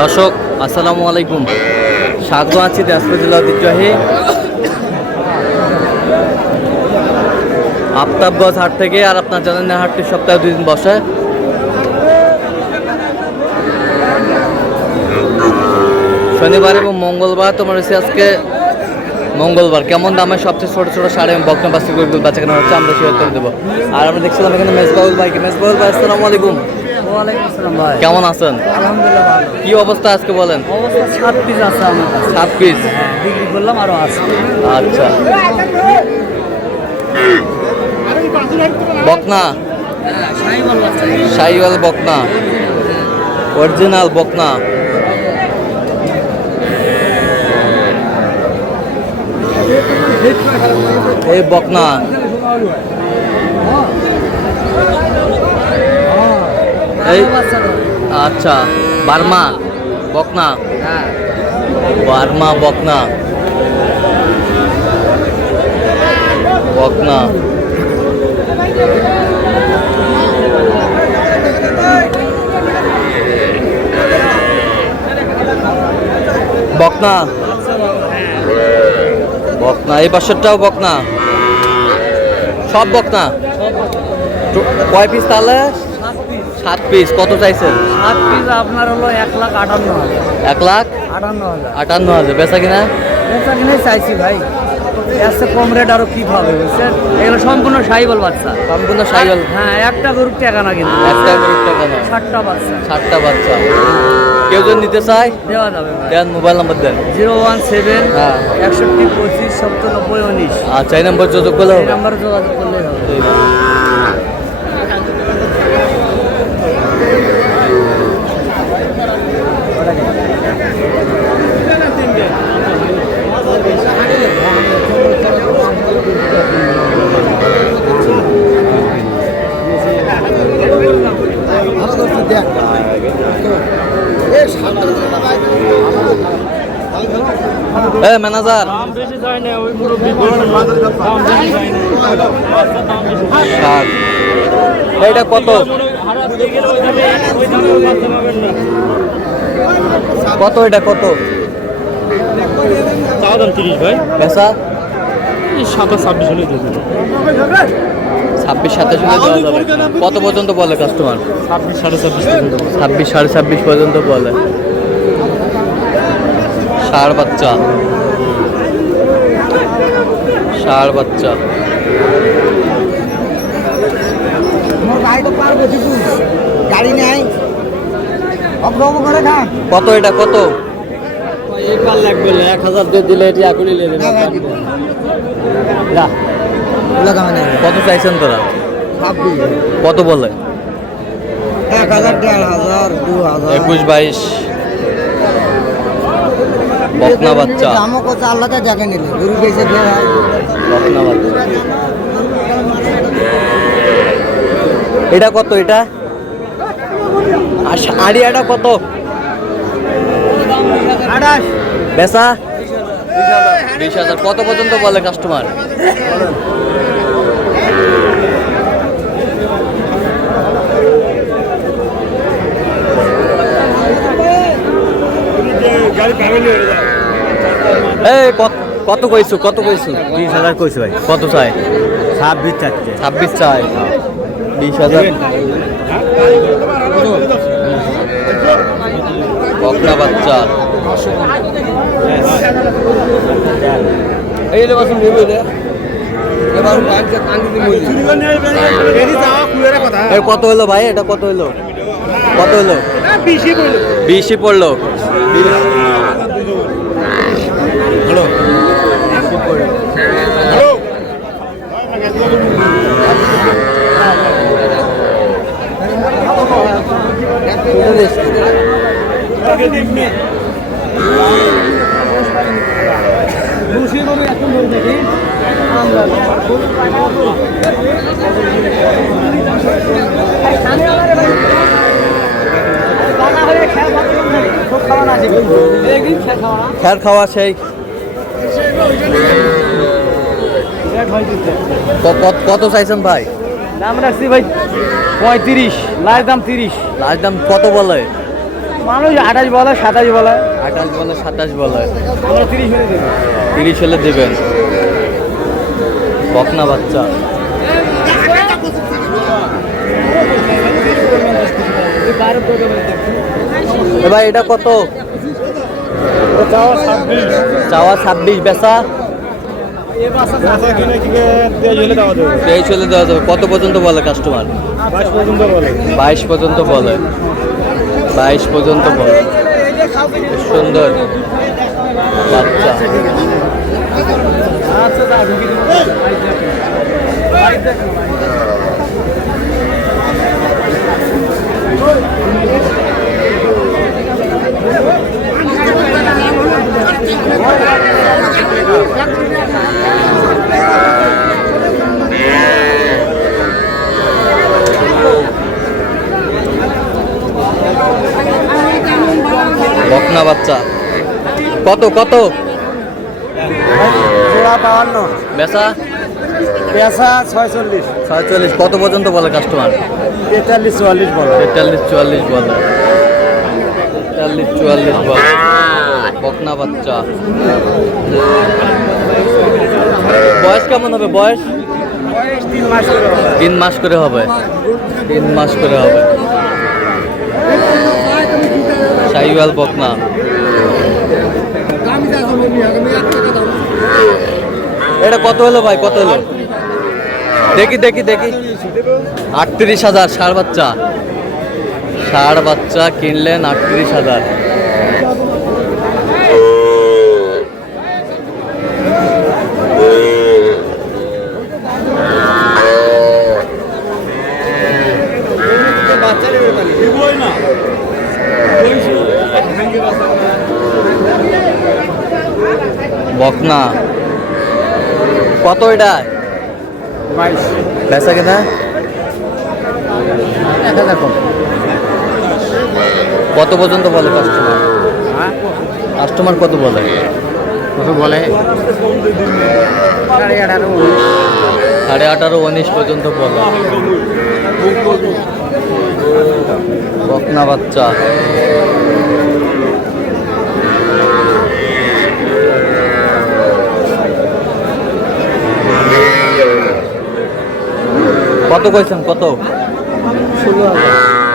দর্শক আসসালামু আলাইকুম, স্বাগত আছি দিনাজপুর জেলা ঐতিহ্যবাহী আফতাবগঞ্জ হাট থেকে। আর আপনার জানেন না, হাটটি সপ্তাহে 2 দিন বসে। শনিবার এবং মঙ্গলবার। তোমার হচ্ছে আজকে মঙ্গলবার। কেমন দামে সবচেয়ে ছোটো ছোটো সাড়ে বকনা বাস্তি গরুগুলো বাচ্চা কেনা হচ্ছে, আমরা শেয়ার করে দেবো। আর আমরা দেখছিলাম এখানে মেজবাউল ভাইকে। মেজবাউল ভাই আসসালামু আলাইকুম। ওয়ালাইকুম আসসালাম ভাই। কেমন আছেন? আলহামদুলিল্লাহ ভালো। কি অবস্থা আজকে বলেন? অবস্থা 7 পিস আছে আমার কাছে। 7 পিস বিক্রি করলাম, আরো আছে। আচ্ছা, বকনা শাহিওয়াল বকনা, অরিজিনাল বকনা। এই বকনা এই আচ্ছা, বার্মা বকনা, বার্মা বকনা, বকনা। বকনা বকনা, এই পাশেরটাও বকনা, সব বকনা। কয় পিস তাহলে? 7 পিস। কত চাইছেন? 7 পিস আপনার হলো 1,58,000। 1,58,000 বেচা কিনা? বেচা কিনে চাইছি ভাই, এসে কম রেট আরো কি পাবে বুঝছেন? এগুলো সম্পূর্ণ শাহিওয়াল বাচ্চা। সম্পূর্ণ শাহিওয়াল? হ্যাঁ, একটা গরুর টাকা না, কিন্তু একটা গরুর টাকা না, 7টা বাচ্চা। 7টা বাচ্চা। কেউ যদি নিতে চায় দেওয়া যাবে ভাই। দেন, মোবাইল নাম্বার দেন। 017 হ্যাঁ 61 25 70 90 19। আচ্ছা, এই নাম্বার যোগাযোগ করলে এই হবে। নাম্বারে যোগাযোগ করলেই হবে। ম্যানেজার, এইটা কত? কত এটা কত? 30 ভাই। পেশা 27 হলে দিয়ে দেবো। 26-27 দেওয়া যাবে। কত পর্যন্ত বলে কাস্টমার? 26 26.5 26-26.5 পর্যন্ত বলে। ষাঁড় বাচ্চা, ষাঁড় বাচ্চা। গাড়ি নাই, কত এটা কত? লাগবে 1000 দিয়ে দিলে এটি এখনই নিয়ে নেবে। কত চাইছেন তোরা? কত বলে? 1000 1500 2000 21-22 বকনা বাচ্চা, দামও কত আল্লাহটা দেখে নিলে গরু বেঁচে বকনা বাচ্চা। এটা কত? এটা আড়িয়াটা কত? 28 বেচা 20,000। কত পর্যন্ত বলে কাস্টমার? এই কত কইছো? কত কইছো? 20,000 কইছে ভাই। কত চাই? 26 চাচ্ছে। 26 চাই। 20,000 বকনা বাচ্চা। কত হলো ভাই? এটা কত হলো? কত হলো? 20 পড়লো। খ্যার খাওয়া সেই কত চাইছেন ভাই? দাম রাখছি ভাই 35, লাস্ট দাম 30। লাস্ট দাম কত বলে? মানুষ 28 বলে 27 বলে 28 বলে 27 বলে, আমরা 30 হলে দেবো। 30 হলে দেবেন। বকনা বাচ্চা, এ ভাই এটা কত? চাওয়া 26, বেচা 23 হলে দেওয়া যাবে। কত পর্যন্ত বলে কাস্টমার? 22 পর্যন্ত বলে। 22 পর্যন্ত বলে। বেশ সুন্দর বাচ্চা। বকনা বাচ্চা কত কত? জোড়া 52, বেচা পেঁচা 46, 46। কত পর্যন্ত বলে কাস্টমার? 43 44 বলে। 43 44 বলে। 43 44 বলে। বকনা বাচ্চা। বয়স কেমন হবে? বয়স 3 মাস করে হবে। 3 মাস করে হবে। 3 মাস করে হবে। শাহিওয়াল বকনা। এটা কত হলো ভাই? কত হলো? দেখি দেখি দেখি। 38,000 ষাঁড় বাচ্চা। ষাঁড় বাচ্চা কিনলেন 38,000। বকনা কত এটা? 22, বেচা কেনা 1000 কম। কত পর্যন্ত বলে কাস্টমার? কাস্টমার কত বলে? কত বলে? 18.5, 18.5 19 পর্যন্ত বলে। বকনা বাচ্চা। কত কইছেন? কত? 16,000।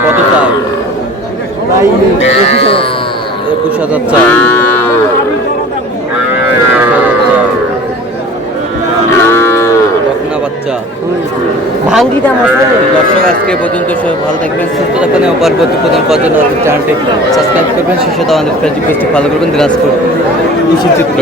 কত চাই? ভাই 21,000। 21,000 চাই। বকনা বাচ্চা। ভাঙ্গি দাম আছে। দর্শক আজকে এই পর্যন্ত সবাই ভালো থাকবেন, সুস্থ থাকবেন এবং পরবর্তী প্রদান করার জন্য আমাদের চ্যানেলটি সাবস্ক্রাইব করবেন, শেষে আমাদের ফেসবুক পেজটি ফলো করবেন। দিনাজপুর কৃষি চিত্র।